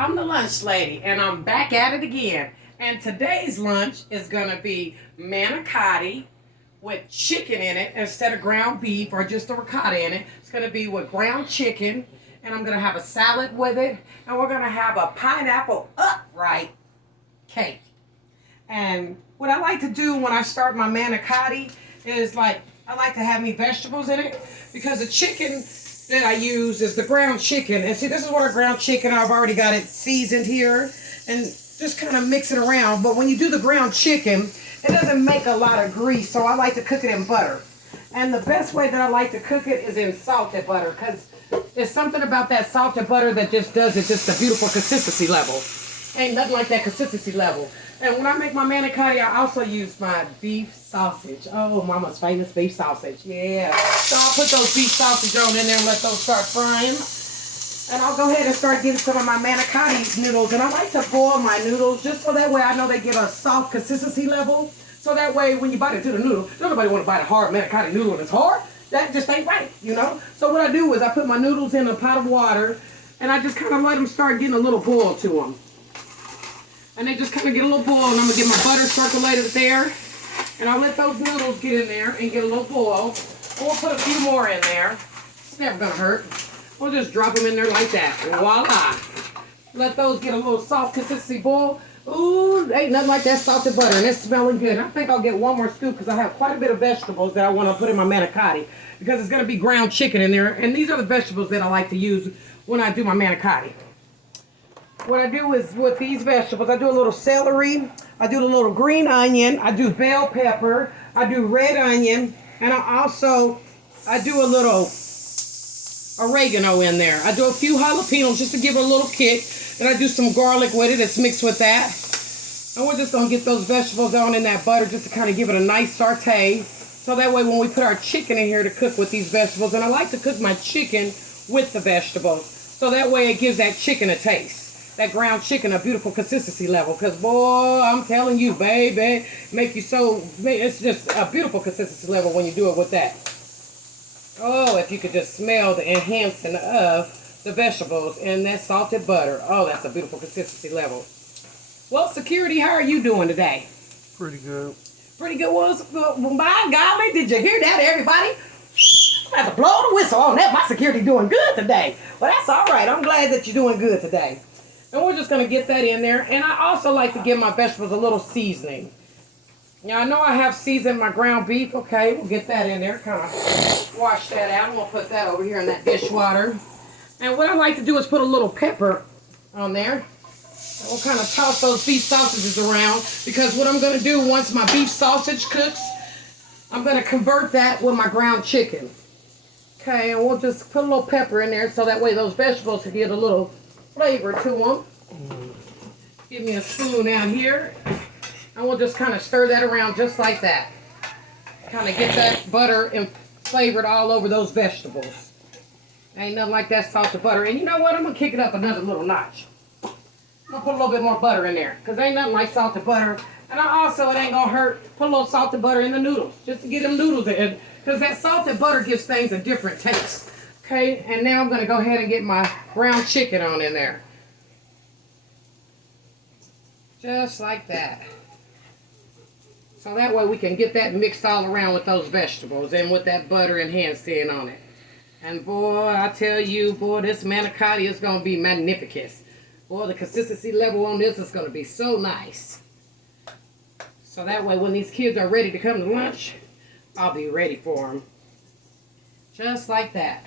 I'm the lunch lady, and I'm back at it again. And today's lunch is gonna be manicotti with chicken in it instead of ground beef or just a ricotta in it. It's gonna be with ground chicken, and I'm gonna have a salad with it, and we're gonna have a pineapple upright cake. And what I like to do when I start my manicotti is I like to have me vegetables in it because the chicken that I use is the ground chicken. And see, this is what our ground chicken, I've already got it seasoned here and just kind of mix it around. But when you do the ground chicken, it doesn't make a lot of grease, so I like to cook it in butter. And the best way that I like to cook it is in salted butter, because there's something about that salted butter that just does it just a beautiful consistency level. Ain't nothing like that consistency level. And when I make my manicotti, I also use my beef sausage. Oh, Mama's famous beef sausage. Yeah. So I'll put those beef sausage on in there and let those start frying. And I'll go ahead and start getting some of my manicotti noodles. And I like to boil my noodles just so that way I know they get a soft consistency level. So that way when you bite into the noodle, nobody want to bite a hard manicotti noodle and it's hard. That just ain't right, you know. So what I do is I put my noodles in a pot of water and I just kind of let them start getting a little boil to them. And they just kind of get a little boil, and I'm going to get my butter circulated there. And I'll let those noodles get in there and get a little boil. We'll put a few more in there. It's never going to hurt. We'll just drop them in there like that. Voila. Let those get a little soft consistency boil. Ooh, ain't nothing like that salted butter, and it's smelling good. I think I'll get one more scoop because I have quite a bit of vegetables that I want to put in my manicotti because it's going to be ground chicken in there. And these are the vegetables that I like to use when I do my manicotti. What I do is with these vegetables, I do a little celery, I do a little green onion, I do bell pepper, I do red onion, and I do a little oregano in there. I do a few jalapenos just to give it a little kick. Then I do some garlic with it. It's mixed with that. And we're just going to get those vegetables on in that butter just to kind of give it a nice saute. So that way when we put our chicken in here to cook with these vegetables, and I like to cook my chicken with the vegetables. So that way it gives that chicken a taste. That ground chicken a beautiful consistency level, because boy, I'm telling you, baby, it's just a beautiful consistency level when you do it with that. Oh, if you could just smell the enhancing of the vegetables and that salted butter. Oh, that's a beautiful consistency level. Well, security, how are you doing today? Pretty good. Pretty good. Well, my golly, did you hear that, everybody? I'm going to have to blow the whistle on that. My security doing good today. Well, that's all right. I'm glad that you're doing good today. And we're just going to get that in there. And I also like to give my vegetables a little seasoning. Now, I know I have seasoned my ground beef. Okay, we'll get that in there. Kind of wash that out. I'm going to put that over here in that dishwater. And what I like to do is put a little pepper on there. And we'll kind of toss those beef sausages around. Because what I'm going to do once my beef sausage cooks, I'm going to convert that with my ground chicken. Okay, and we'll just put a little pepper in there so that way those vegetables can get a little flavor to them. Give me a spoon down here, and we'll just kind of stir that around just like that. Kind of get that butter and flavored all over those vegetables. Ain't nothing like that salted butter. And you know what? I'm going to kick it up another little notch. I'm going to put a little bit more butter in there, because ain't nothing like salted butter. And it ain't going to hurt, put a little salted butter in the noodles, just to get them noodles in, because that salted butter gives things a different taste. Okay, and now I'm going to go ahead and get my ground chicken on in there. Just like that. So that way we can get that mixed all around with those vegetables and with that butter enhanced in on it. And boy, I tell you, boy, this manicotti is going to be magnificent. Boy, the consistency level on this is going to be so nice. So that way when these kids are ready to come to lunch, I'll be ready for them. Just like that.